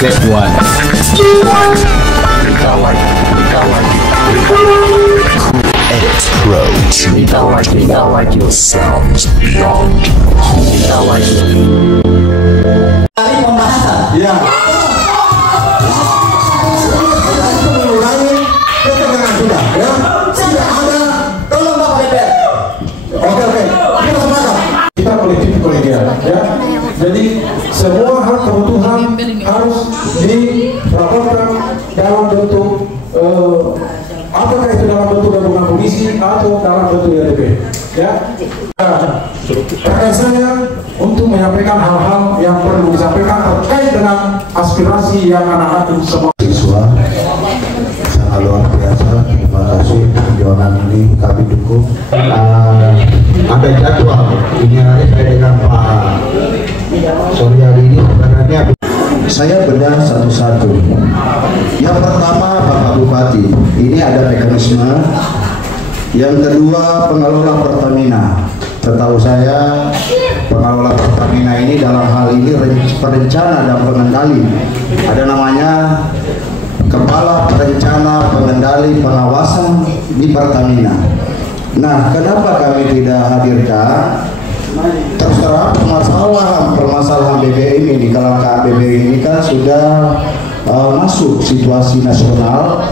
Step 1. Edit Pro. Your sounds beyond Pembahasan. Ya. Mengurangi ketegangan sudah. Ya. Tidak ada. Tolong Bapak DPR. Oke. Kita sepakat. Kita kolektif kolegial. Ya. Jadi semua hak kebutuhan harus dilaporkan dalam bentuk apakah itu dalam bentuk gabungan polisi atau dalam bentuk IADP. Ya. Terkait saya untuk menyampaikan hal-hal yang perlu disampaikan terkait dengan aspirasi yang anak-anak semua siswa sangat luar biasa. Terima kasih perjuangan ini kami dukung. Ada jadwal ini hari saya dengan Pak Suryadi ini sebenarnya saya bedah satu-satu. Yang pertama Bapak Bupati, ini ada mekanisme. Yang kedua pengelola Pertamina. Setahu saya pengelola Pertamina ini dalam hal ini perencana dan pengendali, ada namanya Kepala Perencana Pengendali Pengawasan di Pertamina. Nah, kenapa kami tidak hadirkan? Terserah permasalahan BBM ini, kalau BBM ini kan sudah masuk situasi nasional,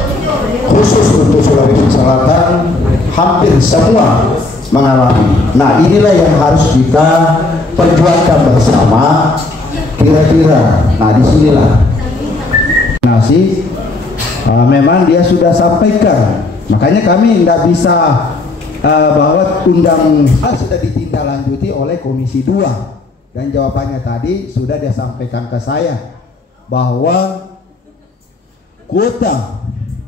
khusus untuk Sulawesi Selatan hampir semua mengalami. Nah, inilah yang harus kita perjuangkan bersama. Kira-kira, nah disinilah nasi memang dia sudah sampaikan. Makanya kami tidak bisa bahwa undang sudah ditindaklanjuti oleh Komisi 2 dan jawabannya tadi sudah dia sampaikan ke saya bahwa kuota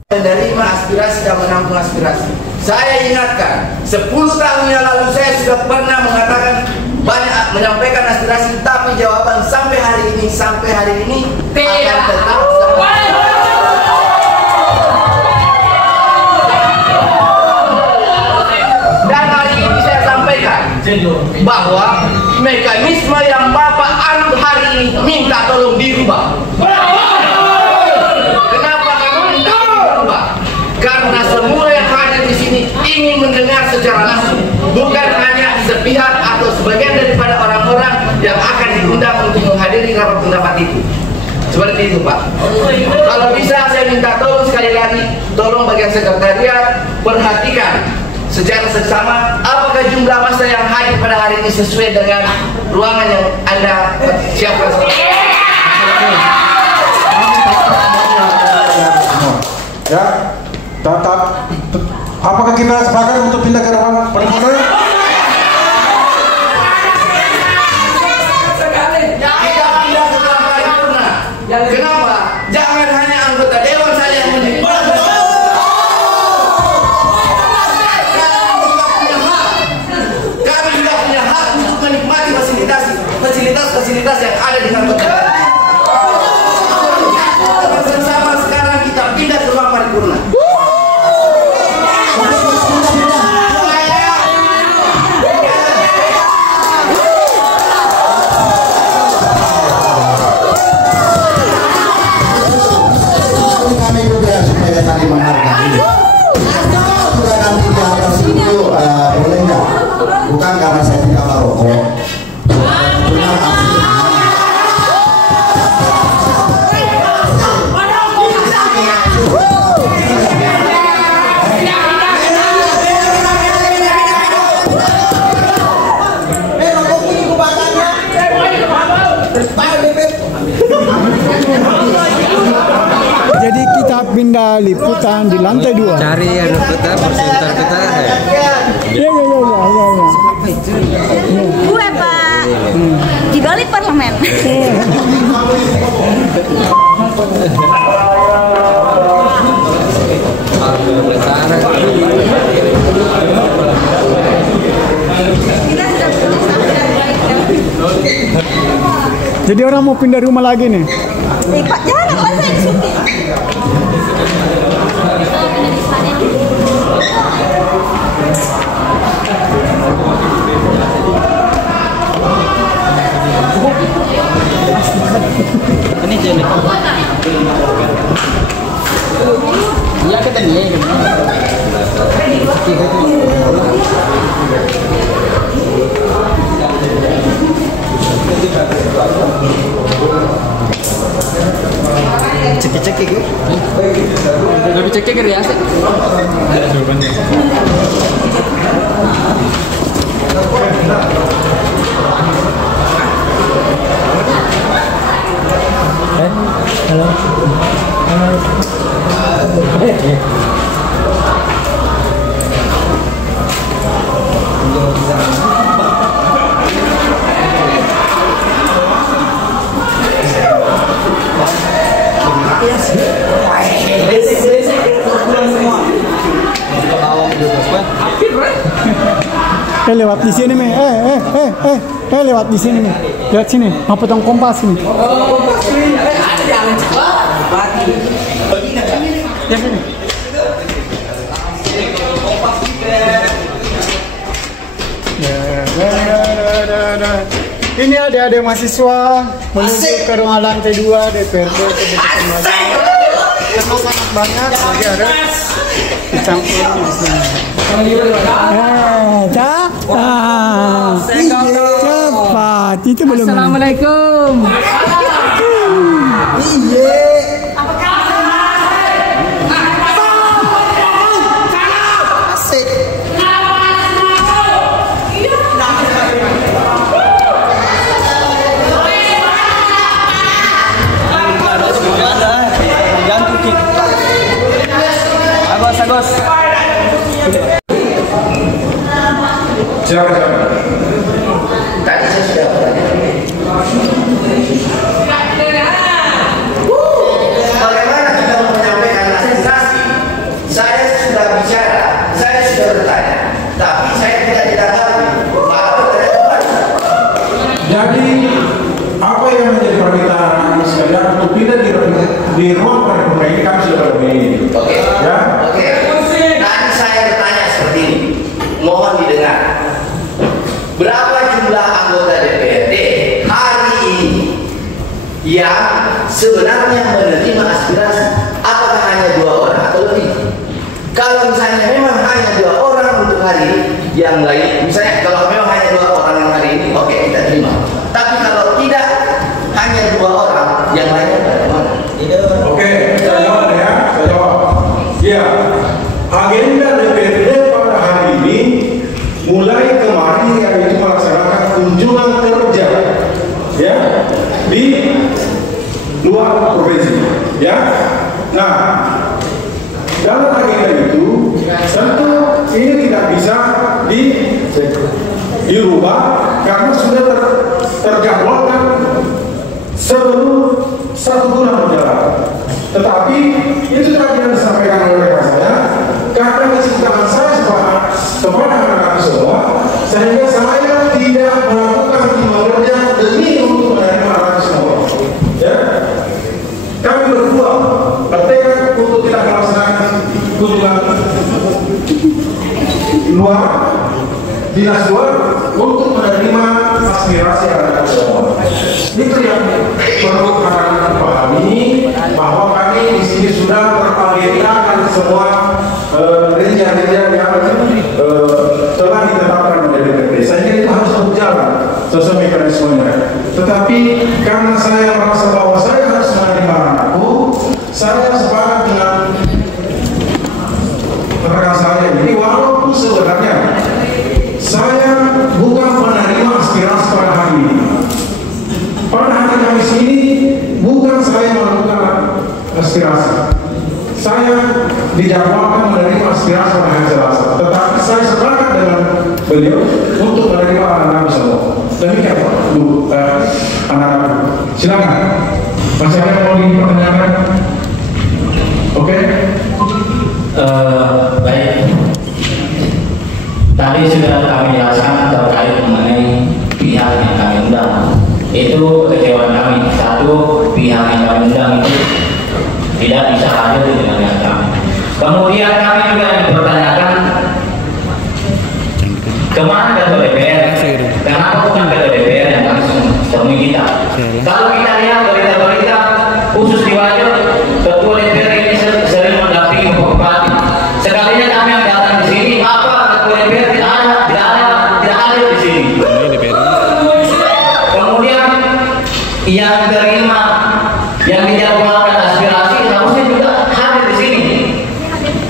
menerima aspirasi dan menampung aspirasi. Saya ingatkan, 10 tahun yang lalu saya sudah pernah mengatakan banyak menyampaikan aspirasi, tapi jawaban sampai hari ini akan tetap sama. Dan hari ini saya sampaikan bahwa mekanisme yang Bapak anut hari ini minta tolong dirubah. Karena semua yang hadir di sini ingin mendengar secara langsung, bukan hanya sepihak atau sebagian daripada orang-orang yang akan diundang untuk menghadiri rapat pendapat itu. Seperti itu, Pak. Kalau bisa saya minta tolong sekali lagi, tolong bagian sekretariat perhatikan secara seksama apakah jumlah massa yang hadir pada hari ini sesuai dengan ruangan yang Anda siapkan. ya. Apakah kita sepakat untuk pindah ke ruang paripurna? Kenapa? Jangan hanya anggota dewan saja yang menikmati. Kami juga punya hak untuk menikmati fasilitas yang ada di kantor dewan. Bersama sekarang kita pindah ke ruang paripurna. Bukan karena saya tidak merokok. Jadi kita pindah liputan di lantai 2. Cari yang kita presenter kita. Iya. Gue Pak di balik parlemen. Jadi orang mau pindah rumah lagi nih. Pak jangan Pak, saya disuruh. Ini jenis Cekik-cekik ya? Lebih cekik ya? Halo. Lewat di sini nih. Lewat di sini nih. Lihat sini, mau potong kompas nih. Ya sini. Ini adik-adik mahasiswa menuju ke ruang lantai 2 DPRD Kabupaten Malang. Karena sangat banyak lagi ada dicampur di sini. Cepat, itu belum. Assalamualaikum. Agos. Silakan. Tadi saya sudah bertanya. Bagaimana kita menyampaikan aspirasi? Saya sudah bicara, saya sudah bertanya, tapi saya tidak ditanggapi. Jadi apa yang menjadi permintaan kami sekalian untuk tidak di ruang paripurna ini kami sudah berbeda. Oke. Ya. Oke. Tadi saya bertanya seperti ini. Mohon didengar. Berapa jumlah anggota DPRD hari ini yang sebenarnya menerima aspirasi? Apakah hanya 2 orang atau lebih? Kalau misalnya memang hanya 2 orang untuk hari ini, yang lain, misalnya kalau memang hanya 2 orang yang hari ini, oke, kita terima. Tapi kalau tidak hanya 2 orang, yang lainnya bagaimana? Oke, saya jawab ya, saya jawab. Ya, agenda DPRD pada hari ini mulai kemarin yaitu melaksanakan kunjungan kerja, ya, di luar provinsi, ya. Nah, dalam agenda itu tentu ini tidak bisa dirubah karena sudah terjadwalkan sebelum 1 bulan berjalan. Tetapi itu tadi yang disampaikan oleh rekan saya, karena kecintaan saya kepada anak-anak semua, sehingga saya tidak melakukan kinerja demi untuk menerima anak semua. Ya, kami berdua bertekad untuk tidak melaksanakan kunjungan luar, dinas luar untuk menerima aspirasi anak semua. Itu yang perlu anak-anak pahami, bahwa kami di sini sudah teragenda semua rencana-rencana yang telah ditetapkan oleh DPRD. Saya kira itu harus berjalan sesuai mekanismenya. Tetapi karena saya merasa bahwa saya harus menerima anakku, saya sepakat dengan rekan saya ini, walaupun sebenarnya saya bukan menerima aspirasi pada hari ini. Pada hari Kamis ini bukan saya melakukan aspirasi. Saya dijadwalkan menerima aspirasi pada hari Selasa. Tetapi saya sepakat dengan beliau untuk menerima anak-anak semua. Demikian Pak, Bu, anak-anak. Silakan. Masih ada yang mau dipertanyakan? Oke? Baik. Tadi sudah kami jelaskan terkait mengenai pihak yang kami undang. Itu kecewaan kami. Satu, pihak yang kami undang itu tidak bisa hadir dengan kami. Kemudian kami juga dipertanyakan kemana ketua DPR? Kenapa bukan ketua DPR yang langsung temui kita? Kalau kita lihat berita-berita khusus di Wajo, ketua DPR ini sering mendampingi bupati. Sekalinya kami yang datang di sini, apa yang terima, yang dijadwalkan aspirasi harusnya juga hadir di sini.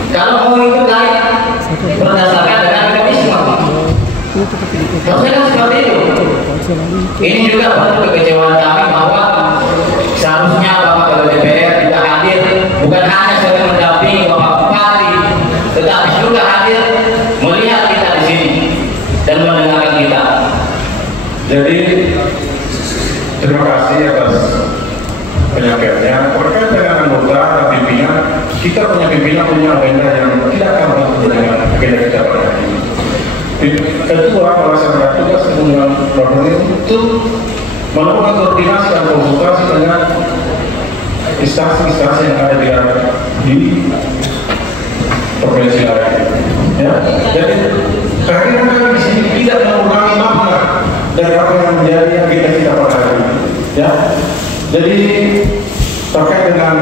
Kalau mau itu lain berdasarkan dengan mekanisme, harusnya kan seperti itu. Ini juga bentuk kekecewaan kami bahwa seharusnya Bapak Ketua DPR tidak hadir, bukan hanya sebagai mendampingi Bapak Bupati, tetapi juga hadir melihat kita di sini dan mendengarkan kita. Jadi terima kasih atas penyampaiannya. Terkait dengan anggota dan pimpinan, kita punya pimpinan punya agenda yang tidak akan berhenti dengan agenda kita pada hari ini. Ketua melaksanakan tugas dengan Bapak untuk melakukan koordinasi dan konsultasi dengan instansi-instansi yang ada di provinsi lain. Ya, jadi kehadiran kami di sini tidak mengurangi makna dari apa yang menjadi agenda kita pada hari ini. Ya, jadi terkait dengan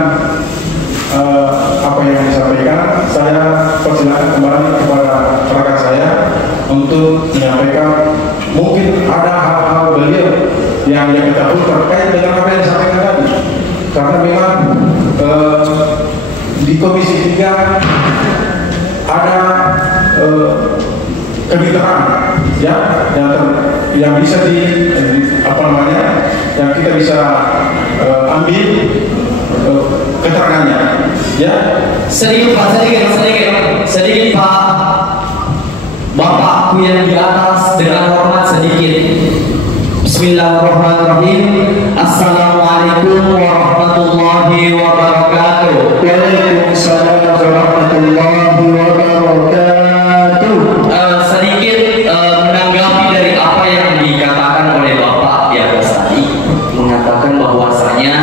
apa yang disampaikan, saya persilakan kembali kepada rekan saya untuk menyampaikan mungkin ada hal-hal beliau yang ketahui terkait dengan apa yang disampaikan tadi, karena memang di Komisi 3 ada kemitraan ya yang bisa yang kita bisa ambil keterangannya ya. Sedikit Pak, Bapakku yang di atas, dengan hormat sedikit. Bismillahirrahmanirrahim. Assalamualaikum warahmatullahi wabarakatuh. Waalaikumsalam warahmatullahi wabarakatuh. Sedikit menanggapi dari apa yang dikatakan oleh Bapak di atas tadi, mengatakan bahwasanya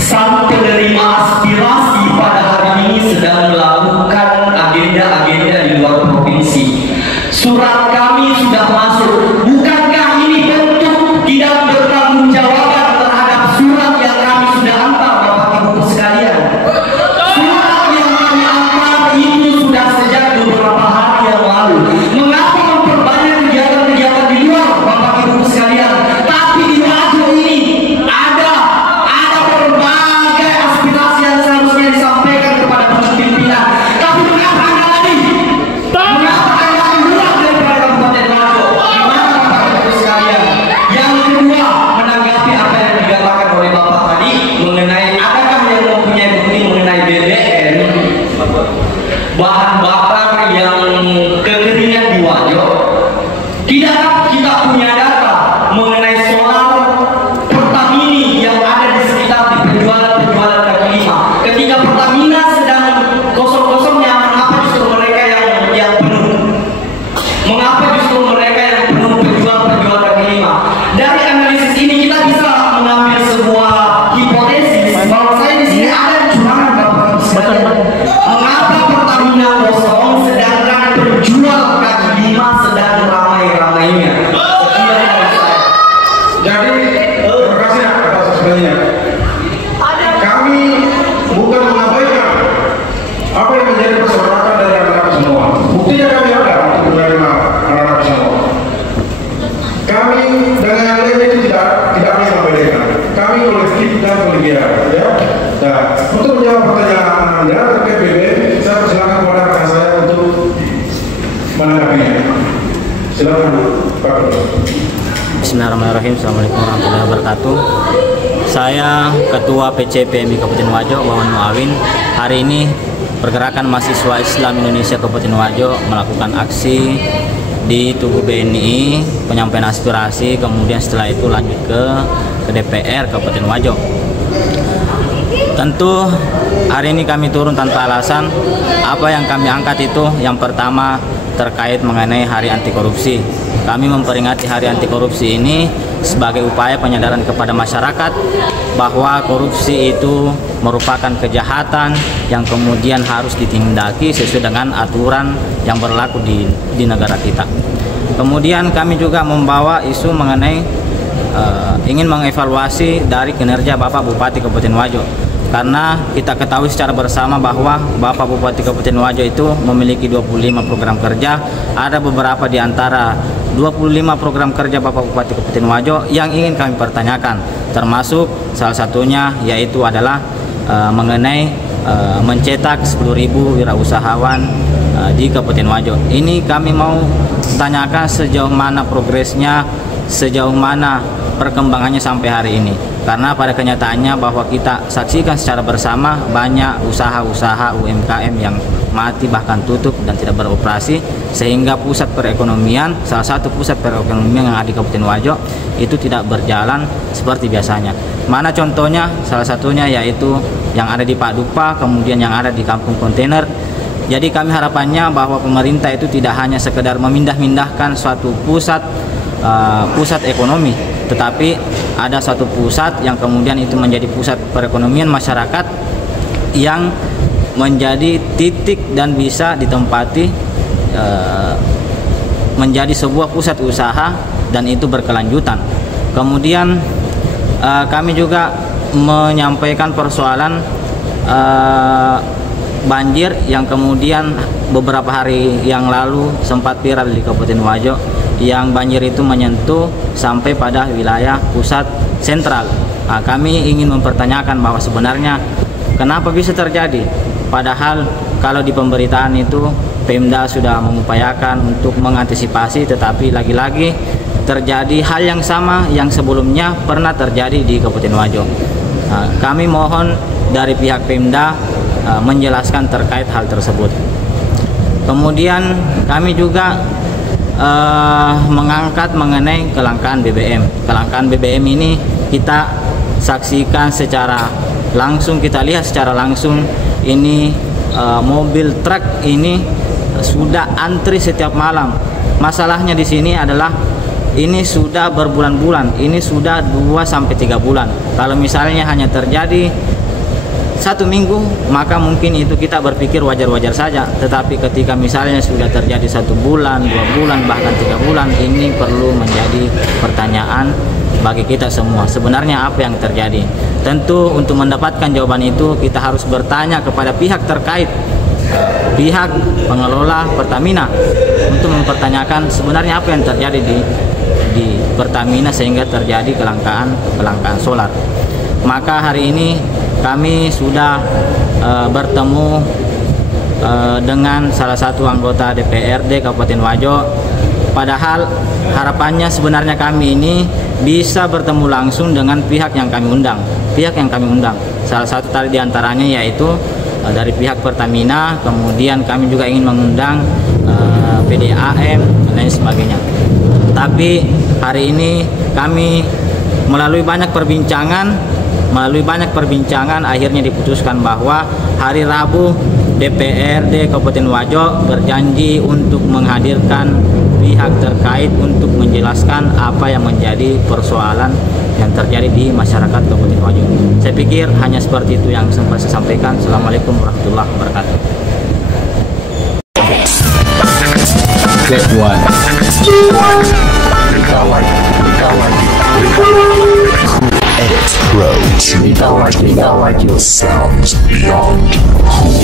sang penerima aspirasi pada hari ini sedang melakukan agenda-agenda di luar provinsi. Surat kami sudah masuk. Bukankah ini bentuk tidak bertanggungjawaban terhadap surat yang kami sudah antar, Bapak Ibu sekalian? Surat yang kami antar itu sudah sejak beberapa hari yang lalu. Mengapa memperbanyak kegiatan-kegiatan di luar, Bapak Ibu sekalian? Tapi di radio ini ada berbagai aspirasi yang seharusnya disampaikan kepada pimpinan. Tapi mengapa Anda tadi? Mengapa Anda keluar daripada Kabupaten Wajo? Gimana Bapak Ibu sekalian? Yang kedua, menanggapi apa yang dikatakan oleh Bapak tadi mengenai adakah yang mempunyai bukti mengenai BBM, bahan bakar yang kekeringan di Wajo. Tidakkah kita punya data mengenai solar Pertamini yang ada di sekitar di penjualan kaki lima? Ketika Pertamina sedang kosong-kosongnya, mengapa justru mereka yang penuh? Mengapa justru mereka yang penuh penjual kaki lima? Dari analisis ini kita bisa mengambil sebuah hipotesis bahwa saya di sini ada kecurangan, Bapak Ibu sekalian. Mengapa Pertamina kosong sedangkan penjual kaki lima sedang ramai-ramainya? Sekian dari saya. Jadi terima kasih atas sebenarnya. Kami bukan mengabaikan apa yang menjadi persoalan dari anak-anak semua. Buktinya kami ada untuk menerima anak-anak semua. Kami dengan yang lain itu tidak ada yang membedakan. Kami kolektif dan kolegial, ya. Nah, untuk menjawab pertanyaan Anda terkait BBM, saya persilakan kepada rekan saya untuk menanggapinya. Silakan Pak Ketua. Bismillahirrahmanirrahim. Assalamualaikum warahmatullahi wabarakatuh. Saya Ketua PCPMI Kabupaten Wajo, Wawan Muawin. Hari ini Pergerakan Mahasiswa Islam Indonesia Kabupaten Wajo melakukan aksi di Tugu BNI, penyampaian aspirasi, kemudian setelah itu lanjut ke DPR Kabupaten Wajo. Tentu hari ini kami turun tanpa alasan. Apa yang kami angkat itu yang pertama terkait mengenai Hari Anti Korupsi. Kami memperingati Hari Anti Korupsi ini sebagai upaya penyadaran kepada masyarakat bahwa korupsi itu merupakan kejahatan yang kemudian harus ditindaki sesuai dengan aturan yang berlaku di negara kita. Kemudian kami juga membawa isu mengenai ingin mengevaluasi dari kinerja Bapak Bupati Kabupaten Wajo. Karena kita ketahui secara bersama bahwa Bapak Bupati Kabupaten Wajo itu memiliki 25 program kerja. Ada beberapa di antara 25 program kerja Bapak Bupati Kabupaten Wajo yang ingin kami pertanyakan, termasuk salah satunya yaitu adalah mengenai mencetak 10.000 wirausahawan di Kabupaten Wajo. Ini kami mau tanyakan sejauh mana progresnya, sejauh mana perkembangannya sampai hari ini. Karena pada kenyataannya bahwa kita saksikan secara bersama banyak usaha-usaha UMKM yang mati bahkan tutup dan tidak beroperasi, sehingga pusat perekonomian, salah satu pusat perekonomian yang ada di Kabupaten Wajo itu tidak berjalan seperti biasanya. Mana contohnya? Salah satunya yaitu yang ada di Pak Dupa, kemudian yang ada di Kampung Kontainer. Jadi kami harapannya bahwa pemerintah itu tidak hanya sekedar memindah-mindahkan suatu pusat ekonomi, tetapi ada suatu pusat yang kemudian itu menjadi pusat perekonomian masyarakat yang menjadi titik dan bisa ditempati menjadi sebuah pusat usaha dan itu berkelanjutan. Kemudian kami juga menyampaikan persoalan banjir yang kemudian beberapa hari yang lalu sempat viral di Kabupaten Wajo, yang banjir itu menyentuh sampai pada wilayah pusat sentral. Nah, kami ingin mempertanyakan bahwa sebenarnya kenapa bisa terjadi, padahal kalau di pemberitaan itu Pemda sudah mengupayakan untuk mengantisipasi, tetapi lagi-lagi terjadi hal yang sama yang sebelumnya pernah terjadi di Kabupaten Wajo. Nah, kami mohon dari pihak Pemda menjelaskan terkait hal tersebut. Kemudian kami juga mengangkat mengenai kelangkaan BBM. Kelangkaan BBM ini kita saksikan secara langsung, kita lihat secara langsung ini mobil truk ini sudah antri setiap malam. Masalahnya di sini adalah ini sudah berbulan-bulan, ini sudah 2-3 bulan. Kalau misalnya hanya terjadi 1 minggu, maka mungkin itu kita berpikir wajar-wajar saja. Tetapi ketika misalnya sudah terjadi 1 bulan, 2 bulan, bahkan 3 bulan, ini perlu menjadi pertanyaan bagi kita semua. Sebenarnya apa yang terjadi? Tentu untuk mendapatkan jawaban itu kita harus bertanya kepada pihak terkait, pihak pengelola Pertamina, untuk mempertanyakan sebenarnya apa yang terjadi di Pertamina sehingga terjadi kelangkaan solar. Maka hari ini kami sudah bertemu dengan salah satu anggota DPRD Kabupaten Wajo. Padahal harapannya sebenarnya kami ini bisa bertemu langsung dengan pihak yang kami undang. Salah satu tadi diantaranya yaitu dari pihak Pertamina, kemudian kami juga ingin mengundang PDAM dan lain sebagainya. Tapi hari ini kami melalui banyak perbincangan akhirnya diputuskan bahwa hari Rabu DPRD Kabupaten Wajo berjanji untuk menghadirkan pihak terkait untuk menjelaskan apa yang menjadi persoalan yang terjadi di masyarakat Kabupaten Wajo. Saya pikir hanya seperti itu yang sempat saya sampaikan. Assalamualaikum warahmatullahi wabarakatuh. Edit Pro. Your sounds beyond cool.